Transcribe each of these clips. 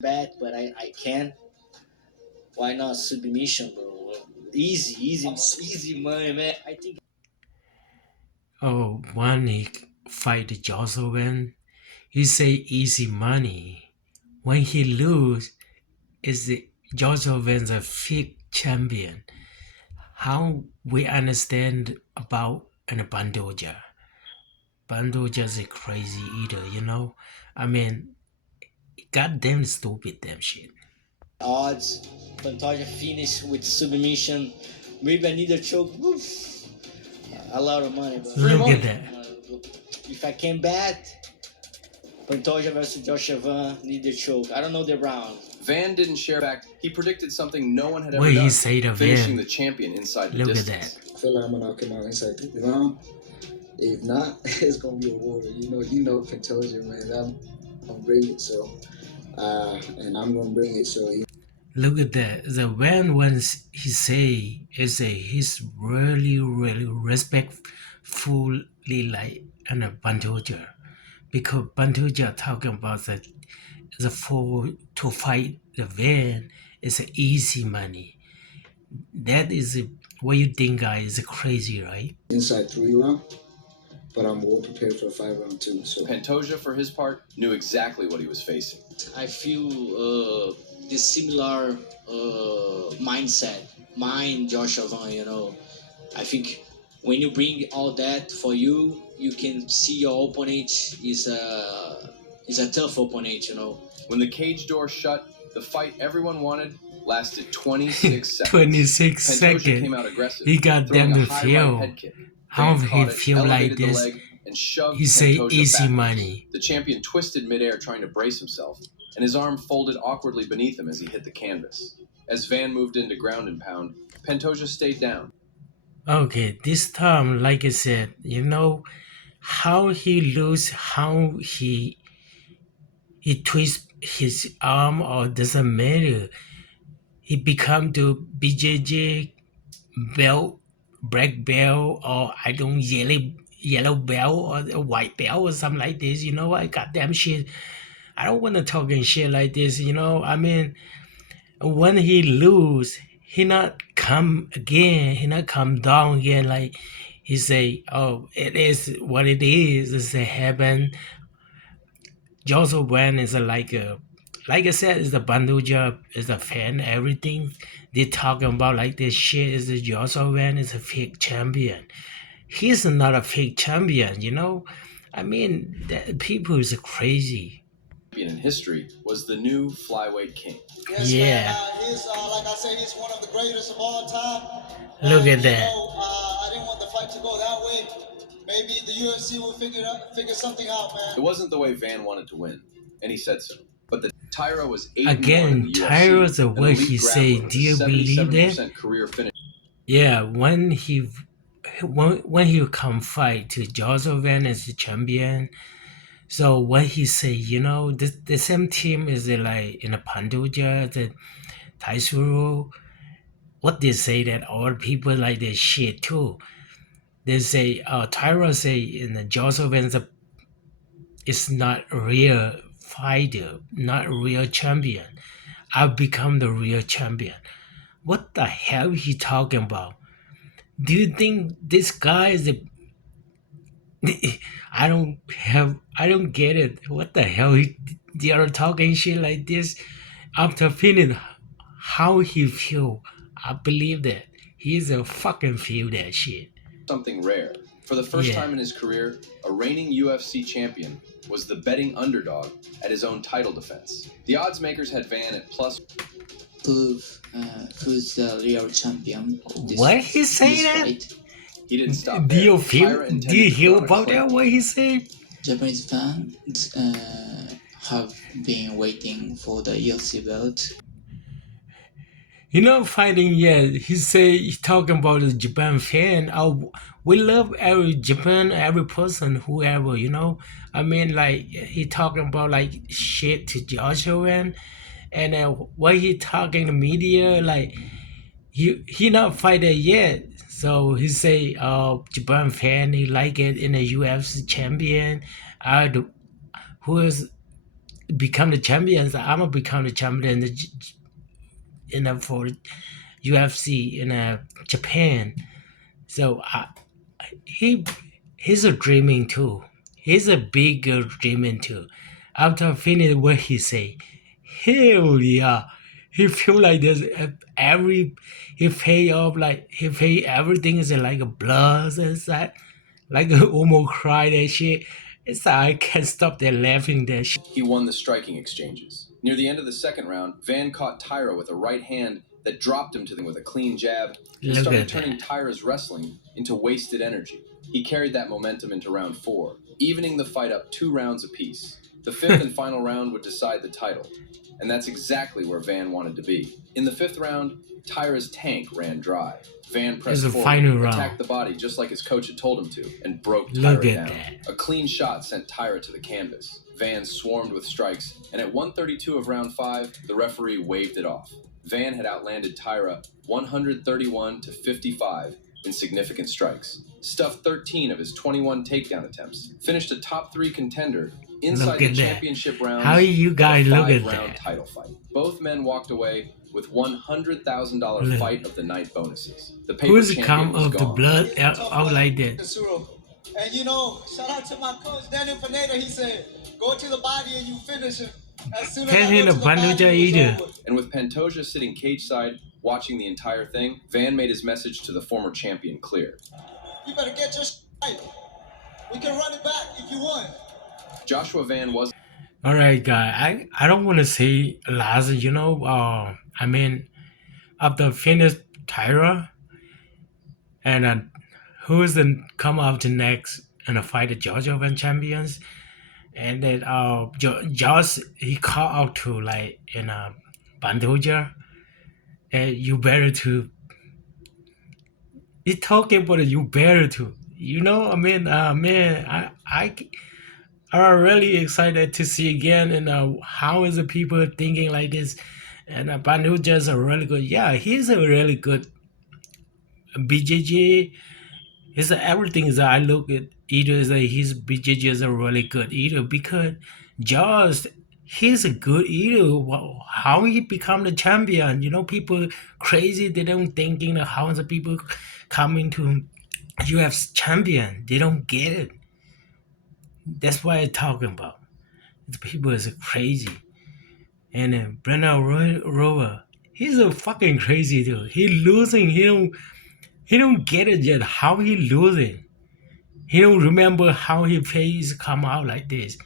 bad, but I can. Why not submission, bro? Easy money, man. I think. Oh, when he fight Jocelyn, he say easy money. When he lose, is the Josephin's a fake champion. How we understand about an pantoja? Pantoja is a crazy eater, you know. I mean, goddamn stupid, damn shit. Odds. Pantoja finish with submission. Maybe I need a choke. Oof. A lot of money, but Free Look at money. that. if I can bet, Pantoja versus Joshua Van need a choke. I don't know the round. Van didn't share back. He predicted something no one had What ever he done, say to finishing Van? the champion inside the Look at distance. that. I feel like I'm gonna knock him out inside the round. If not, it's gonna be a war. You know, Pantoja, man. I'm gonna bring it. So, and I'm gonna bring it. So, Look at that. The Van once he say is a he's really respectfully like an a Pantoja because Pantoja talking about the for to fight the Van is a easy money. That is what you think, guys, is crazy, right? inside 3 round. But I'm well prepared for a 5 round too. So, Pantoja, for his part, knew exactly what he was facing. I feel this similar mindset. Mine, Joshua Van, I think when you bring all that for you, you can see your opponent is a tough opponent. When the cage door shut, the fight everyone wanted lasted 26 seconds. 26 Pantoja seconds. came out aggressive, He got throwing them a to high right feel. head kick. How Van he caught it, feel like elevated the this? leg, and shoved He say Pantoja easy backwards. money. The champion twisted midair trying to brace himself, and his arm folded awkwardly beneath him as he hit the canvas. As Van moved into ground and pound, Pantoja stayed down. Okay, this time, like I said, how he lose, how he twist his arm or doesn't matter. He become to BJJ belt, black belt, or I don't yellow belt or a white belt or something like this. I goddamn shit. I don't want to talk and shit like this. I mean, when he lose, he not come again. He not come down again. Like he say, "Oh, it is what it is. It's a heaven." Joseph Brand is like I said, is the bundle job, is a fan, everything. They talking about like this shit is the Joseph Brand is a fake champion. He's not a fake champion. I mean, people is crazy. Champion in history was the new flyweight king. Yes, yeah. Man, he's like I said, he's one of the greatest of all time. Look at that. I didn't want the fight to go that way. Maybe the UFC will figure something out, man. It wasn't the way Van wanted to win, and he said so. But the Tyro was 8-1 in Again, the UFC. Tyro's the way he say, do you believe that? 77% career finish. Yeah, when he come fight to Joseph Van as the champion, so when he say, the same team is like in a Pandoja, the Taisuru, what they say that all people like this shit too. They say, Tyro say in the Joseph Van is not a real fighter, not a real champion. I've become the real champion. What the hell he talking about? Do you think this guy is a I don't get it. What the hell they are talking shit like this after feeling how he feel. I believe that he's a fucking feel that shit. Something rare. For the first time in his career, a reigning UFC champion was the betting underdog at his own title defense. The odds makers had Van at plus. Prove who's the real champion. What he say that? Fight. He didn't stop Do there. you feel? Tyra intended Do you to hear put on a about clinic. that? What he say? Japanese fans have been waiting for the UFC belt. Fighting yet. He's talking about the Japan fan. Oh, we love every Japan, every person, whoever. I mean, like he talking about like shit to Joshua and what he talking to media like he not fighter yet. So he say, Japan fan, he like it in the UFC champion. Who is become the champions. I'm gonna become the champion in for UFC in Japan. So he he's a dreaming too. He's a bigger dreaming too. After finishing what he say, hell yeah, he feel like there's every he pay off like he pay everything is like a blood inside, like almost cry that shit. It's like I can't stop there laughing that shit. He won the striking exchanges. Near the end of the second round, Van caught Tyra with a right hand that dropped him to the with a clean jab and Look started at turning that. Tyra's wrestling into wasted energy. He carried that momentum into round 4, evening the fight up 2 rounds apiece. The fifth and final round would decide the title, and that's exactly where Van wanted to be. In the 5th round, Tyra's tank ran dry. Van pressed It's a forward, final round. attacked the body just like his coach had told him to, and broke Look Tyra at down. that. A clean shot sent Tyra to the canvas. Van swarmed with strikes, and at 132 of round 5, the referee waved it off. Van had outlanded Tyra 131 to 55 in significant strikes, stuffed 13 of his 21 takedown attempts, finished a top 3 contender inside Look the at that. championship rounds How you guys of a look at 5-round that? title fight. Both men walked away with $100,000 Look. fight of the night bonuses. The paper Who's champion come was of the gone. blood He's a tough out fight, like that? Kasuro. And you know, shout out to my coach Daniel Pineda. He said, "Go to the body and you finish him." As soon as I Can't go to the body, pantoja it was either. over. And with Pantoja sitting cage side, watching the entire thing, Van made his message to the former champion clear. You better get your right. We can run it back if you want. Joshua Van was All right, guy. I don't want to say last. I mean, after finish Tyra and who's then come out next and fight the Georgia Open champions, and then Josh he called out to like in Pantoja, and you better to. He talking about you better to. I mean, man, I'm really excited to see again, and how is the people thinking like this, and Banu just a really good. Yeah, he's a really good BJJ. His everything is I look at either is that his BJJ is a really good eater because just he's a good eater. How he become the champion? People crazy. They don't thinking of how the people coming to UFC champion. They don't get it. That's why I'm talking about. The people is crazy. And Brendan Rover, he's a fucking crazy dude. He losing. He don't get it yet. How he losing? He don't remember how he face come out like this.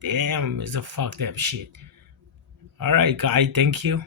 Damn, it's a fucked up shit. All right, guy. Thank you.